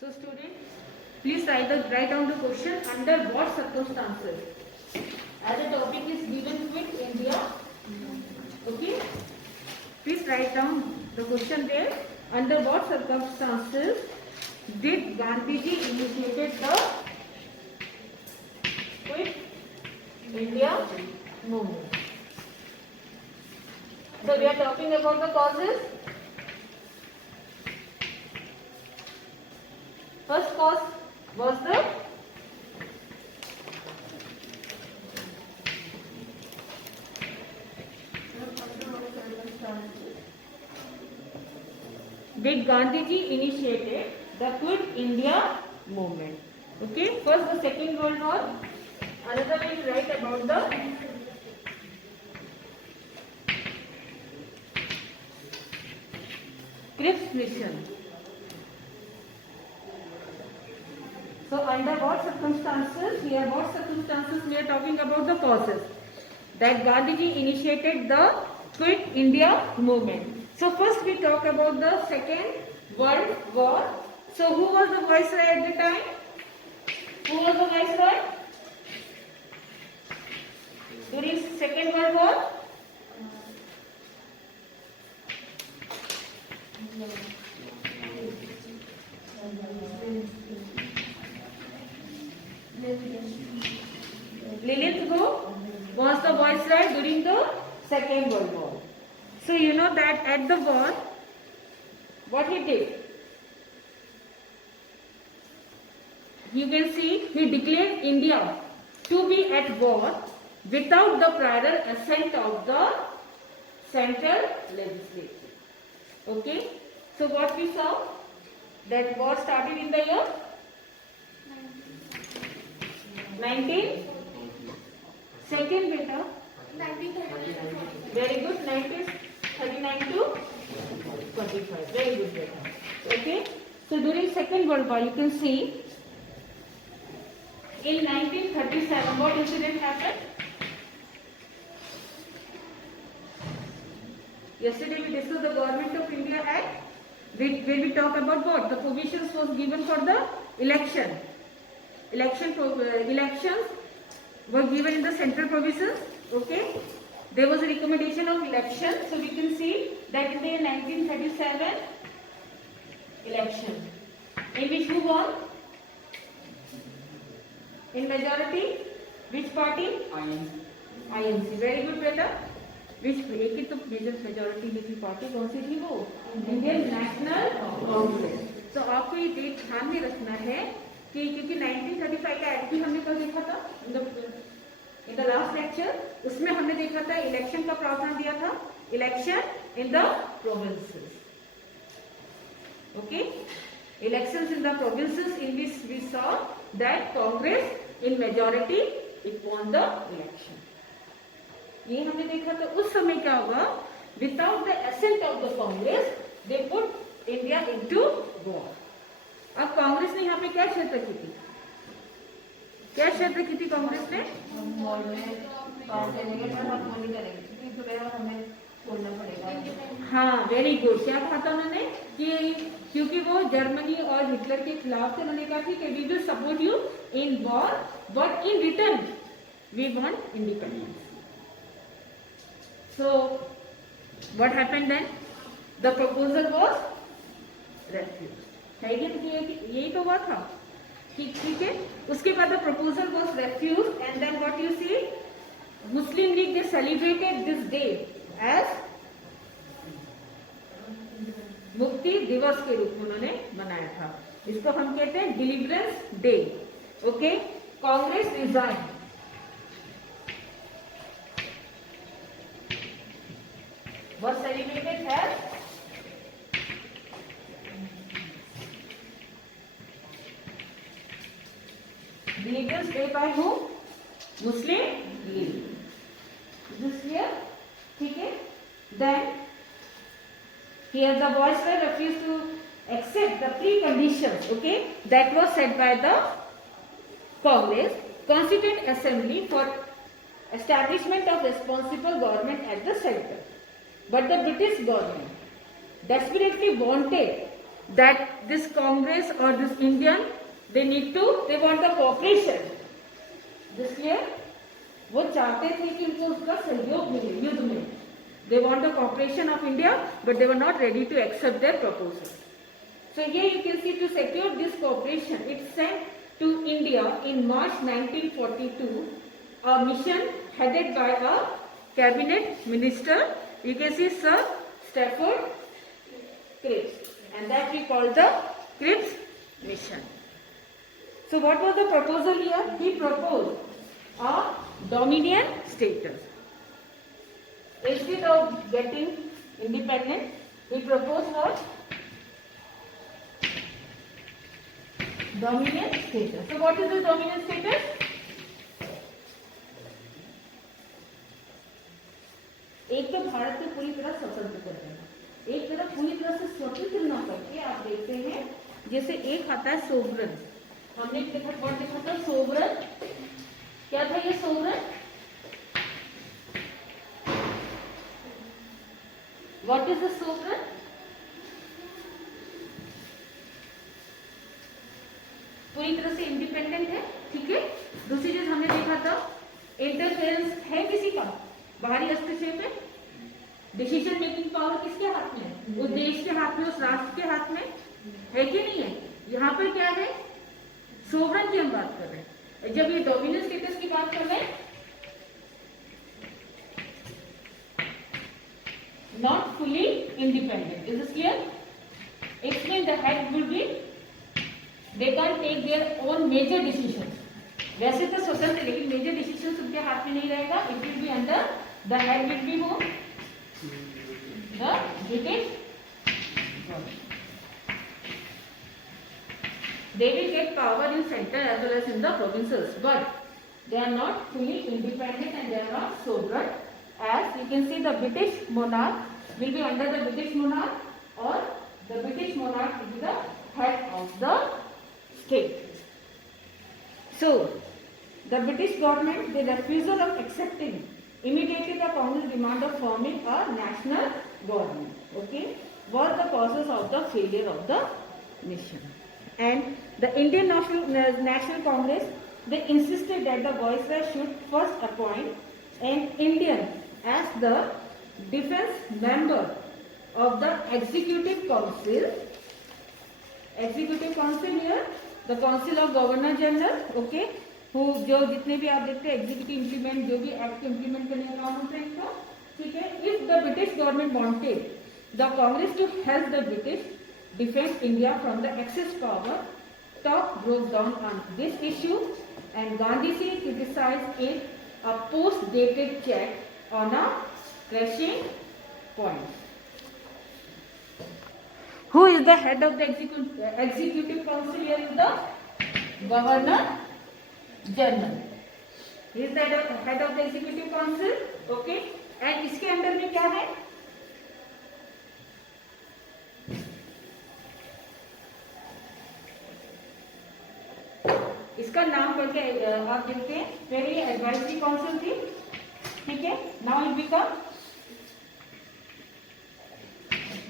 So student, please write down the question under what circumstances. As the topic is given with India, okay. Please write down the question there. Under what circumstances did Gandhiji initiated the Quit India movement? So we are talking about the causes. First cause was the did Gandhiji initiated the Quit India movement. Okay, first the second World War. Another way to write about the Cripps mission. So under what circumstances? Here what circumstances we are talking about the causes. That Gandhiji initiated the Quit India movement. So first we talk about the Second World War. So who was the viceroy at the time? Who was the viceroy? During Second World War? Lilith who was the viceroy during the Second World War. So you know that at the war, what he did? You can see he declared India to be at war without the prior assent of the central legislature. Okay? So what we saw? That war started in the year 19. Second beta. 1939. Very good. 1939 to 45. Very good beta. Okay. So during Second World War, you can see in 1937, what incident happened? Yesterday we discussed the Government of India Act, where we talk about what? The provisions was given for the election. Elections were given in the central provisions. Okay. There was a recommendation of election. So we can see that in the 1937 election, in which who won? In majority, which party? INC. Very good beta. Which एक ही तो major majority में थी party कौन सी थी वो? Indian national Congress. तो आपको ये डेट ध्यान में रखना है कि क्योंकि 1935 का एक्ट भी हमने कल देखा था इन द लास्ट लेक्चर. उसमें हमने देखा था इलेक्शन का प्रावधान दिया था. Election in the provinces. Okay. Elections in the provinces in which we saw that Congress in majority it won the election. ये हमने देखा. तो उस समय क्या हुआ? Without the assent of the Congress, they put India into war. अब कांग्रेस ने यहाँ पे क्या क्षेत्र की थी? क्या क्षेत्र की थी कांग्रेस ने? हाँ, वेरी गुड. क्या कहा था उन्होंने कि क्योंकि वो जर्मनी और हिटलर के खिलाफ थे, उन्होंने कहा कि we will support you in war but in return we want independence. So what happened then? The proposal was refused. है यही तो हुआ था. ठीक है. उसके बाद the proposal was refused and then what you see? Muslim League they celebrated this day as मुक्ति दिवस के रूप में उन्होंने मनाया था. इसको हम कहते हैं deliverance day. Okay. Congress resign. was celebrated as Religious Day by whom? Muslim League. This here, okay. Then here the viceroy refused to accept the preconditions, okay, that was set by the Congress Constituent Assembly for establishment of responsible government at the center. But the British government desperately wanted that this Congress or this Indian, they want the cooperation. This clear? वो चाहते थे कि उनको उसका सहयोग मिले युद्ध में. They want the cooperation of India, but they were not ready to accept their proposal. So here you can see, to secure this cooperation, it sent to India in March 1942 a mission headed by a cabinet minister. You can see Sir Stafford Cripps, and that we call the Cripps mission. So what was the proposal here? He proposed a Dominion status. Instead of getting independent, he proposed what? Dominion status. So what is the Dominion status? एक तो भारत को पूरी तरह स्वतंत्र कर देना, एक तरफ पूरी तरह से स्वतंत्र न करके आप देखते हैं, जैसे एक आता है सोवरन. हमने देखा था सोवरन. क्या था ये sovereign? What is the sovereign? पूरी तरह से इंडिपेंडेंट है. ठीक है. दूसरी चीज हमने देखा था, इंटरफेरेंस है किसी का बाहरी हस्तक्षेप में. डिसीजन मेकिंग पावर किसके हाथ में है? उस देश के हाथ में, उस राष्ट्र के हाथ में है कि नहीं है? यहाँ पर क्या है? सोवरन की हम बात कर रहे हैं. जब ये डोमिनेंट स्टेटस की बात कर रहे हैं, not fully independent. Is this clear? Explain the head will be, they can take their own major decision. वैसे तो स्वतंत्र, लेकिन मेजर डिसीजन उनके हाथ में नहीं रहेगा. It will be under the head will be who, the British. They will get power in center as well as in the provinces, but they are not fully independent and they are not sovereign. As you can see, the British monarch will be under the British monarch, or the British monarch will be the head of the state. So, the British government, the refusal of accepting immediately the Congress demand of forming a national government, okay, was the causes of the failure of the mission. And the Indian National Congress, they insisted that the Viceroy should first appoint an Indian as the defense member of the Executive Council. Executive Council here, the Council of Governor General, okay, who जो जितने भी आप देखते हैं executive implement, जो भी act implement करने का काम होता है इनका. ठीक है. If the British government wanted the Congress to help the British defend India from the excess power, talk broke down on this issue, and Gandhiji criticized it a post-dated check on a crushing point. Who is the head of the executive council? Here is the Governor General. He is the head of the executive council. Okay. And इसके अंदर में क्या है? इसका नाम करके आप देखते हैं. पहले ये एडवाइजरी काउंसिल थी. ठीक है. Now it become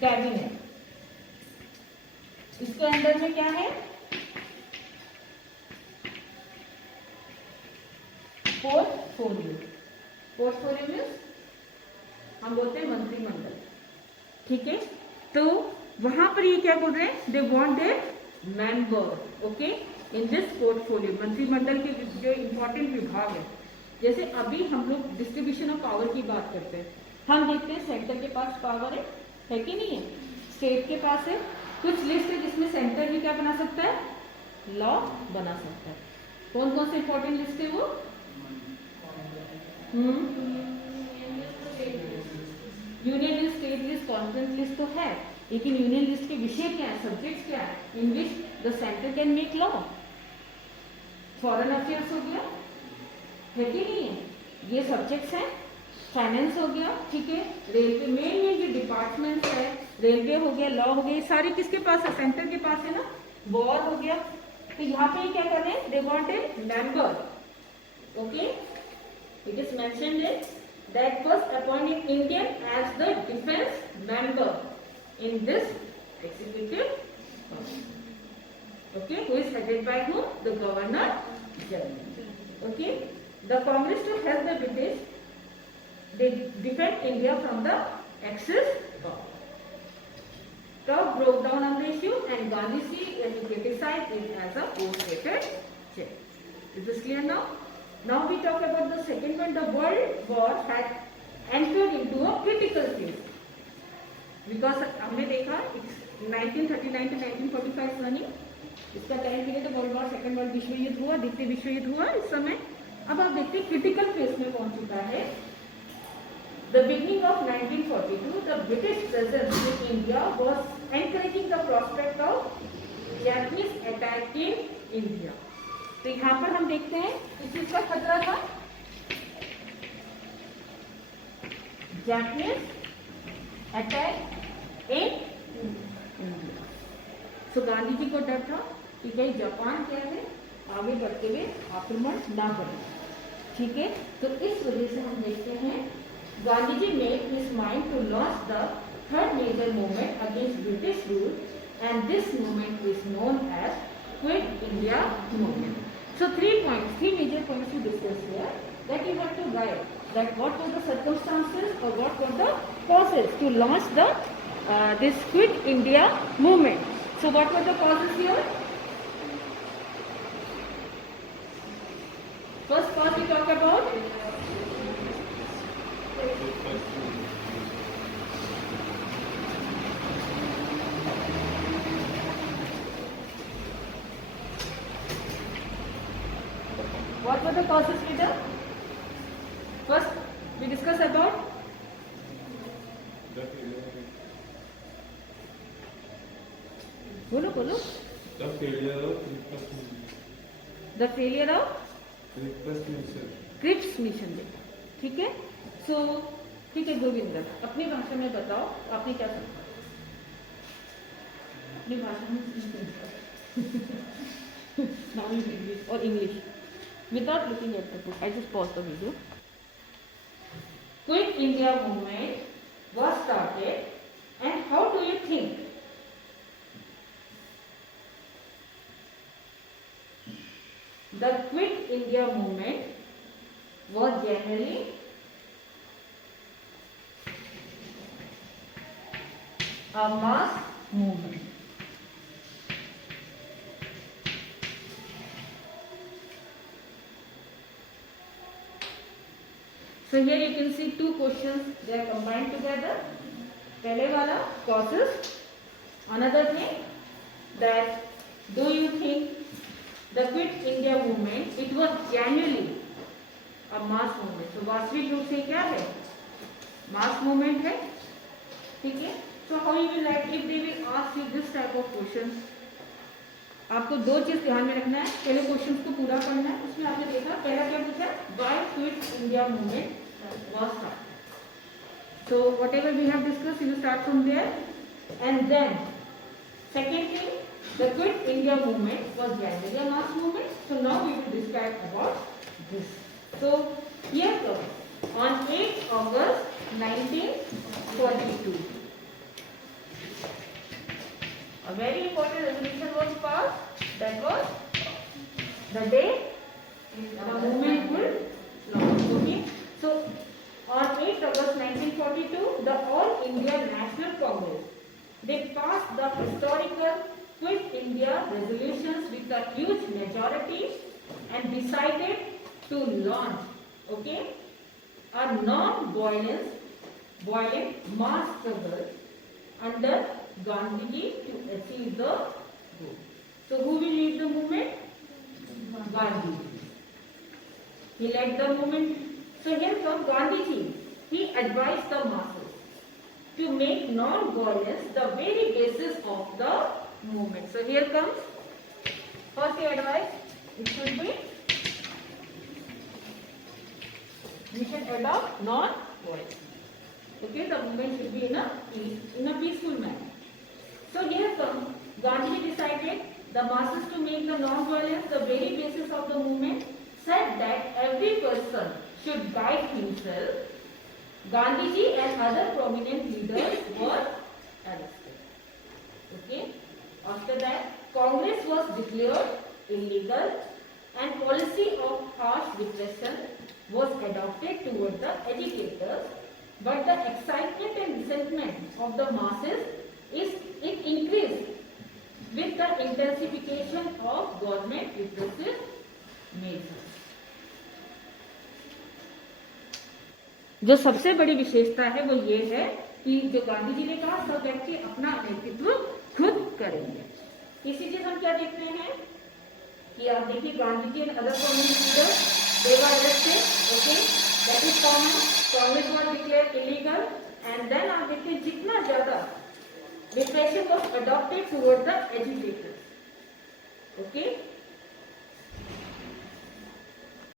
cabinet. इसके अंदर में क्या है? पोर्टफोलियो. पोर्टफोलियो मीन्स हम बोलते हैं मंत्रिमंडल. ठीक है. तो वहां पर ये क्या बोल रहे हैं? They want a member, okay, in this portfolio. मंत्रिमंडल के जो इम्पोर्टेंट विभाग है, जैसे अभी हम लोग डिस्ट्रीब्यूशन ऑफ पावर की बात करते हैं, हम देखते हैं सेंटर के पास पावर है कि नहीं है? स्टेट के पास है. कुछ लिस्ट है जिसमें सेंटर भी क्या बना सकता है? लॉ बना सकता है. कौन कौन से इंपॉर्टेंट लिस्ट है वो? Union list, state list, conference list तो है, लेकिन यूनियन लिस्ट के विषय क्या है, सब्जेक्ट्स क्या है, in which the centre can make law. Foreign affairs हो गया, है कि नहीं है? ये सब्जेक्ट्स हैं. फाइनेंस हो गया. ठीक है. रेलवे, मेन जो डिपार्टमेंट्स है, रेलवे हो गया, लॉ हो गया, ये सारे किसके पास है? सेंटर के पास है ना. वॉर हो गया. तो यहाँ पे क्या कर रहे हैं? They want a member. Okay. It is mentioned that first appoint Indian as the defense member in this executive Okay, who is headed by whom? The Governor General. Okay, the Congress to help the British, they defend India from the Axis power. Talk broke down on the issue and Gandhiji criticized it as a post-rated check. Is this clear now? Now we talk about the second one. The World War had entered into a critical phase. Because हमने देखा 1939 to 1945 running, इसका time period world war, second world विश्व युद्ध हुआ, द्वितीय विश्व युद्ध हुआ इस समय. अब आप देखते हैं क्रिटिकल फेज में पहुंच चुका है. The beginning of 1942, the British presence in India was encouraging the prospect of Japanese attack in India. तो यहाँ पर हम देखते हैं किस चीज का खतरा था. Japanese attack in India. So Gandhi ji को डर था कि कहीं जापान क्या है आगे बढ़ते हुए आक्रमण ना करे. ठीक है, तो इस वजह से हम देखते हैं Gandhiji made his mind to launch the third major movement against British rule, and this movement is known as Quit India movement. So 3 major points to discuss here, that you have to write that what were the circumstances or what were the causes to launch the this Quit India movement. So what were the causes here? First cause we talk about what were the causes, Peter? First, we discuss about बोलो बोलो. The failure of Cripps mission. The failure of Cripps mission. Cripps mission. ठीक है, सो ठीक है गोविंदर, अपनी भाषा में बताओ आपने क्या समझा. अपनी भाषा में now in English or English without looking at the book. I just pause the video. Quit India movement was started, and how do you think the Quit India movement was generally a mass movement? So here you can see two questions, they are combined together. पहले वाला causes, another thing that do you think the Quit India movement it was genuinely a mass movement? So वास्तविक रूप से क्या है? Mass movement है. ठीक है. So how you will like if they will ask you this type of question? आपको दो चीज ध्यान में रखना है. पहले क्वेश्चंस को पूरा करना है. उसमें आपने देखा पहला क्या पूछा? Why Quit India movement was started? So whatever we have discussed, you will start from there, and then second thing, the Quit India movement was generally a mass movement. So now we will describe about this. So here comes on 8 August 1942. A very important resolution was passed. That was the day the movement will launch. Okay. So on 8 August 1942, the All India National Congress they passed the historical Quit India resolutions with a huge majority and decided to launch, okay, a non-violent mass struggle under Gandhiji to achieve the goal. So who will lead the movement? Gandhi. He led the movement. So here comes Gandhiji. He advised the masses to make non-violence the very basis of the movement. So here comes first the advice. It should be we should adopt non-violence. Okay, the movement should be in a peaceful manner. So here comes Gandhi decided the masses to make the non-violence the very basis of the movement. Said that every person should guide himself. Gandhiji and other prominent leaders were arrested. Okay, a After that, Congress was declared illegal and policy of harsh repression was adopted toward the agitators, but the excitement and resentment of the masses it increased with the intensification of government repressive measures. जो सबसे बड़ी विशेषता है वो ये है कि जो गांधी जी ने कहा सब व्यक्ति अपना नेतृत्व खुद करेंगे। इसी चीज हम क्या देखते हैं कि आप देखिए Gandhi ji and other communist leaders they were arrested, okay, that is common. Congress was declared illegal and then आप देखिए जितना ज्यादा repression was adopted toward the agitators, okay.